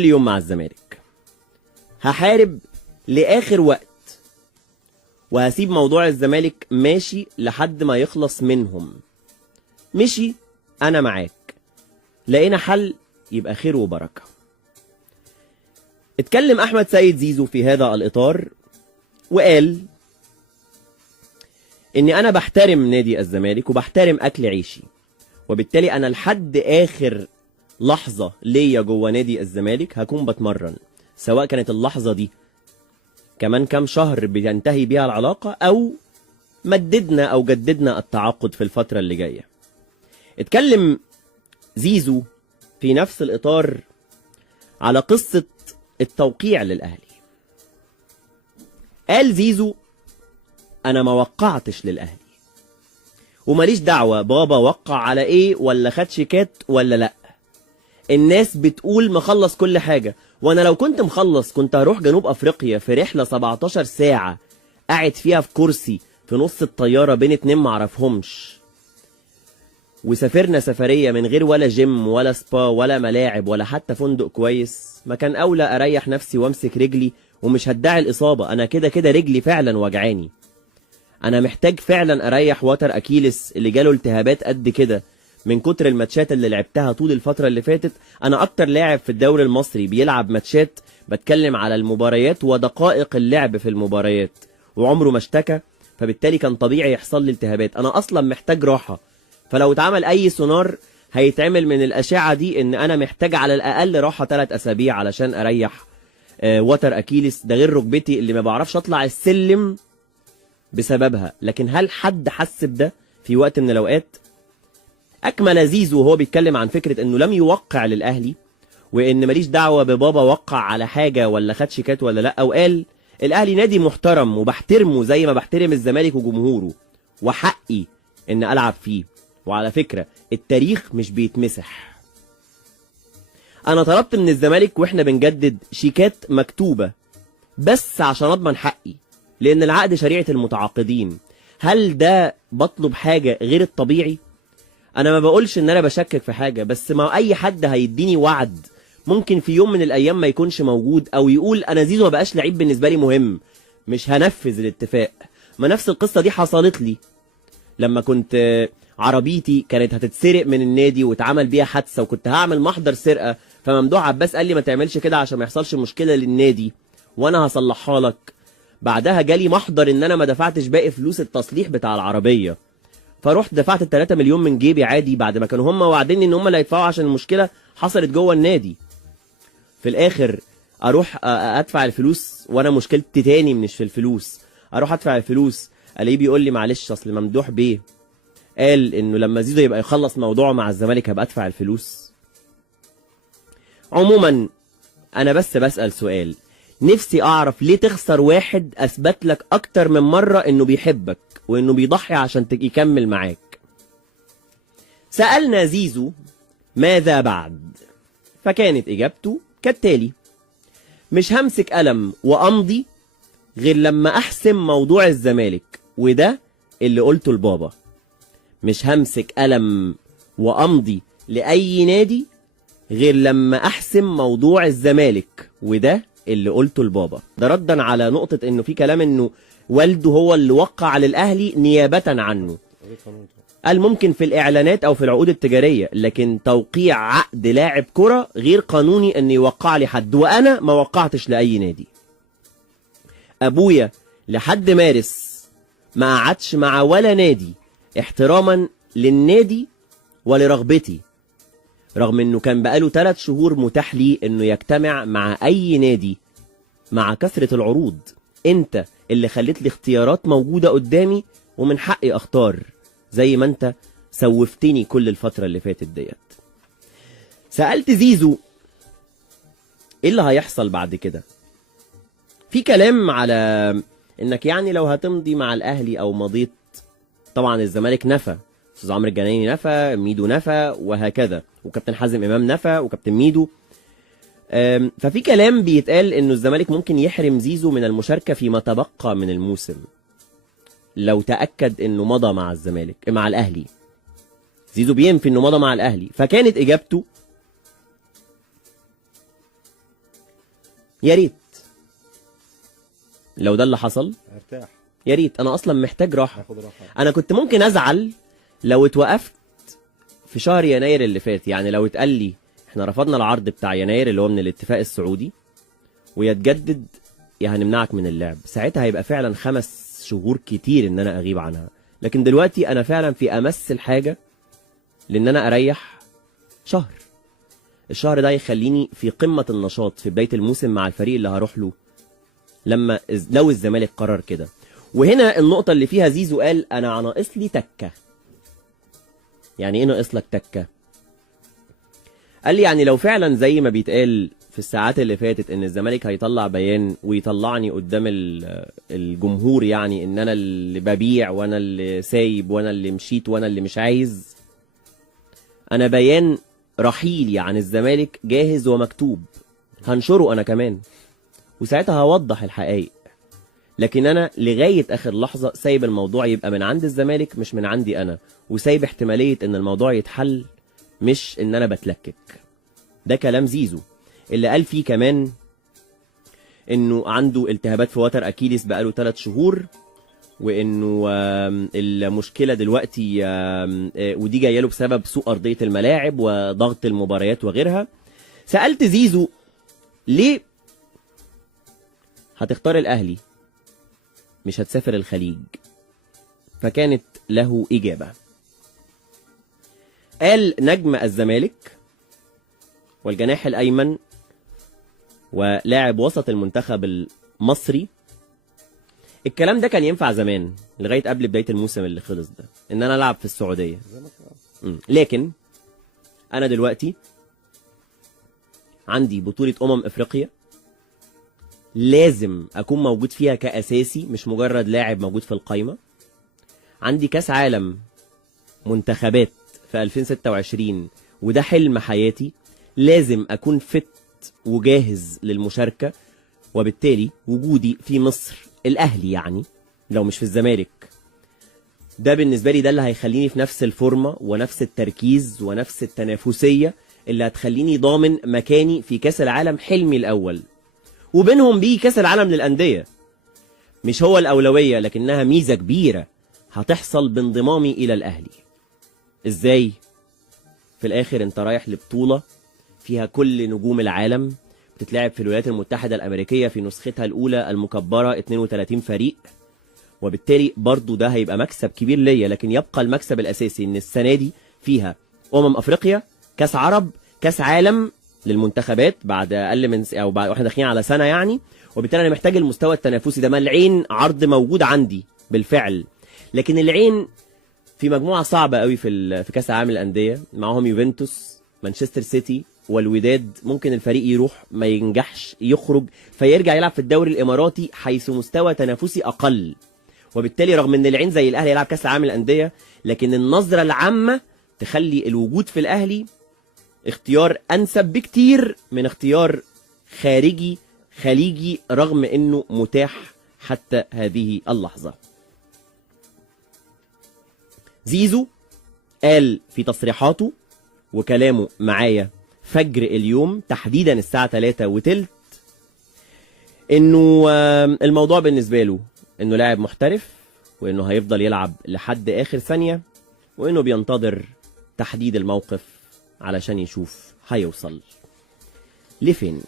كل يوم مع الزمالك هحارب لآخر وقت، وهسيب موضوع الزمالك ماشي لحد ما يخلص منهم. مشي أنا معاك، لقينا حل يبقى خير وبركة. اتكلم أحمد سيد زيزو في هذا الإطار وقال إني أنا بحترم نادي الزمالك وبحترم أكل عيشي، وبالتالي أنا لحد آخر لحظة ليا جوه نادي الزمالك هكون بتمرن، سواء كانت اللحظة دي كمان كام شهر بينتهي بيها العلاقة أو مددنا أو جددنا التعاقد في الفترة اللي جاية. اتكلم زيزو في نفس الإطار على قصة التوقيع للأهلي. قال زيزو أنا ما وقعتش للأهلي وماليش دعوة بابا وقع على إيه ولا خد شيكات ولا لأ. الناس بتقول مخلص كل حاجة، وانا لو كنت مخلص كنت هروح جنوب افريقيا في رحلة 17 ساعة قاعد فيها في كرسي في نص الطيارة بين اتنين معرفهمش، وسافرنا سفرية من غير ولا جيم ولا سبا ولا ملاعب ولا حتى فندق كويس. ما كان اولى اريح نفسي وامسك رجلي، ومش هدعي الاصابة، انا كده كده رجلي فعلا وجعاني. انا محتاج فعلا اريح وتر اكيلس اللي جاله التهابات قد كده من كتر الماتشات اللي لعبتها طول الفترة اللي فاتت. انا اكتر لاعب في الدوري المصري بيلعب ماتشات، بتكلم على المباريات ودقائق اللعب في المباريات، وعمره ما اشتكى، فبالتالي كان طبيعي يحصل لي التهابات. انا اصلا محتاج راحة، فلو اتعمل اي سونار هيتعمل من الاشعة دي ان انا محتاج على الاقل راحة 3 اسابيع علشان اريح وتر اكيلس، ده غير ركبتي اللي ما بعرفش اطلع السلم بسببها. لكن هل حد حس بده في وقت من الاوقات؟ أكمل زيزو وهو بيتكلم عن فكرة إنه لم يوقع للأهلي، وإن ماليش دعوة ببابا وقع على حاجة ولا خد شيكات ولا لأ، وقال الأهلي نادي محترم وبحترمه زي ما بحترم الزمالك وجمهوره، وحقي إن ألعب فيه، وعلى فكرة التاريخ مش بيتمسح. أنا طلبت من الزمالك وإحنا بنجدد شيكات مكتوبة بس عشان أضمن حقي، لأن العقد شريعة المتعاقدين. هل ده بطلب حاجة غير الطبيعي؟ انا ما بقولش ان انا بشكك في حاجة، بس ما اي حد هيديني وعد ممكن في يوم من الايام ما يكونش موجود، او يقول انا زيزو ما بقاش لعيب بالنسبة لي مهم، مش هنفذ الاتفاق. ما نفس القصة دي حصلت لي لما كنت عربيتي كانت هتتسرق من النادي واتعمل بيها حادثة، وكنت هعمل محضر سرقة، فممدوح عباس قال لي ما تعملش كده عشان ما يحصلش مشكلة للنادي وانا هصلحها لك. بعدها جالي محضر ان انا ما دفعتش باقي فلوس التصليح بتاع العربية، فروحت دفعت ال3 مليون من جيبي عادي، بعد ما كانوا هم واعديني ان هم اللي هيدفعوا عشان المشكله حصلت جوه النادي. في الاخر اروح ادفع الفلوس وانا مشكلتي تاني مش في الفلوس، اروح ادفع الفلوس الاقيه بيقول لي معلش اصل ممدوح بيه قال انه لما زيزو يبقى يخلص موضوعه مع الزمالك هبقى ادفع الفلوس. عموما انا بس بسأل سؤال، نفسي اعرف ليه تخسر واحد اثبت لك اكتر من مرة انه بيحبك وانه بيضحي عشان يكمل معاك. سألنا زيزو ماذا بعد، فكانت اجابته كالتالي: مش همسك قلم وامضي غير لما احسم موضوع الزمالك، وده اللي قلته لبابا. مش همسك قلم وامضي لاي نادي غير لما احسم موضوع الزمالك، وده اللي قلته لبابا. ده ردا على نقطة انه في كلام انه والده هو اللي وقع للأهلي نيابة عنه. قال ممكن في الإعلانات أو في العقود التجارية، لكن توقيع عقد لاعب كرة غير قانوني أن يوقع لي حد، وأنا ما وقعتش لأي نادي. أبويا لحد مارس ما قعدش مع ولا نادي احتراما للنادي ولرغبتي، رغم أنه كان بقاله 3 شهور متاح لي أنه يجتمع مع أي نادي مع كثرة العروض. أنت اللي خليت لي اختيارات موجودة قدامي ومن حقي اختار، زي ما انت سوفتني كل الفترة اللي فاتت ديت. سألت زيزو ايه اللي هيحصل بعد كده؟ في كلام على انك يعني لو هتمضي مع الاهلي او مضيت، طبعا الزمالك نفى، استاذ عمرو الجنايني نفى، ميدو نفى، وهكذا، وكابتن حازم امام نفى، وكابتن ميدو. ففي كلام بيتقال انه الزمالك ممكن يحرم زيزو من المشاركة فيما تبقى من الموسم لو تأكد انه مضى مع الزمالك مع الاهلي. زيزو بينفي انه مضى مع الاهلي، فكانت اجابته يا ريت لو ده اللي حصل، ارتاح، يا ريت. انا اصلا محتاج راحه. هاخد راحه. انا كنت ممكن ازعل لو اتوقفت في شهر يناير اللي فات، يعني لو اتقال لي احنا رفضنا العرض بتاع يناير اللي هو من الاتفاق السعودي، ويا تجدد يا هنمنعك من اللعب، ساعتها هيبقى فعلا 5 شهور كتير ان انا اغيب عنها. لكن دلوقتي انا فعلا في امس الحاجه لان انا اريح شهر. الشهر ده يخليني في قمه النشاط في بدايه الموسم مع الفريق اللي هروح له لو الزمالك قرر كده. وهنا النقطه اللي فيها زيزو قال انا ناقص لي تكه. يعني ايه ناقص لك تكه؟ قال لي يعني لو فعلا زي ما بيتقال في الساعات اللي فاتت ان الزمالك هيطلع بيان ويطلعني قدام الجمهور، يعني ان انا اللي ببيع وانا اللي سايب وانا اللي مشيت وانا اللي مش عايز، انا بيان رحيلي عن الزمالك جاهز ومكتوب، هنشره انا كمان وساعتها هوضح الحقائق. لكن انا لغايه اخر لحظه سايب الموضوع يبقى من عند الزمالك مش من عندي انا، وسايب احتماليه ان الموضوع يتحل، مش ان انا بتلكك. ده كلام زيزو اللي قال فيه كمان انه عنده التهابات في وتر اكيليس بقاله 3 شهور، وانه المشكله دلوقتي ودي جايه له بسبب سوء ارضيه الملاعب وضغط المباريات وغيرها. سالت زيزو ليه هتختار الاهلي مش هتسافر الخليج، فكانت له اجابه. قال نجم الزمالك والجناح الايمن ولاعب وسط المنتخب المصري، الكلام ده كان ينفع زمان لغايه قبل بدايه الموسم اللي خلص ده ان انا العب في السعوديه. لكن انا دلوقتي عندي بطوله افريقيا لازم اكون موجود فيها كاساسي، مش مجرد لاعب موجود في القايمه. عندي كاس عالم منتخبات في 2026 وده حلم حياتي، لازم اكون فت وجاهز للمشاركه. وبالتالي وجودي في مصر الاهلي، يعني لو مش في الزمالك، ده بالنسبه لي ده اللي هيخليني في نفس الفورمه ونفس التركيز ونفس التنافسيه اللي هتخليني ضامن مكاني في كاس العالم، حلمي الاول، وبينهم بيه كاس العالم للانديه. مش هو الاولويه لكنها ميزه كبيره هتحصل بانضمامي الى الاهلي. ازاي؟ في الاخر انت رايح لبطوله فيها كل نجوم العالم، بتتلعب في الولايات المتحده الامريكيه في نسختها الاولى المكبره 32 فريق، وبالتالي برضو ده هيبقى مكسب كبير ليا. لكن يبقى المكسب الاساسي ان السنه دي فيها افريقيا، كاس عرب، كاس عالم للمنتخبات بعد اقل من او بعد واحنا داخلين على سنه يعني. وبالتالي انا محتاج المستوى التنافسي ده. ما العين عرض موجود عندي بالفعل، لكن العين في مجموعه صعبه قوي في كاس العالم للانديه، معاهم يوفنتوس، مانشستر سيتي والوداد. ممكن الفريق يروح ما ينجحش يخرج فيرجع يلعب في الدوري الاماراتي حيث مستوى تنافسي اقل. وبالتالي رغم ان العين زي الاهلي يلعب كاس العالم للانديه، لكن النظره العامه تخلي الوجود في الاهلي اختيار انسب بكتير من اختيار خارجي خليجي، رغم انه متاح حتى هذه اللحظه. زيزو قال في تصريحاته وكلامه معايا فجر اليوم تحديدا الساعه 3:15 انه الموضوع بالنسبه له انه لاعب محترف، وانه هيفضل يلعب لحد اخر ثانيه، وانه بينتظر تحديد الموقف علشان يشوف هيوصل لفين.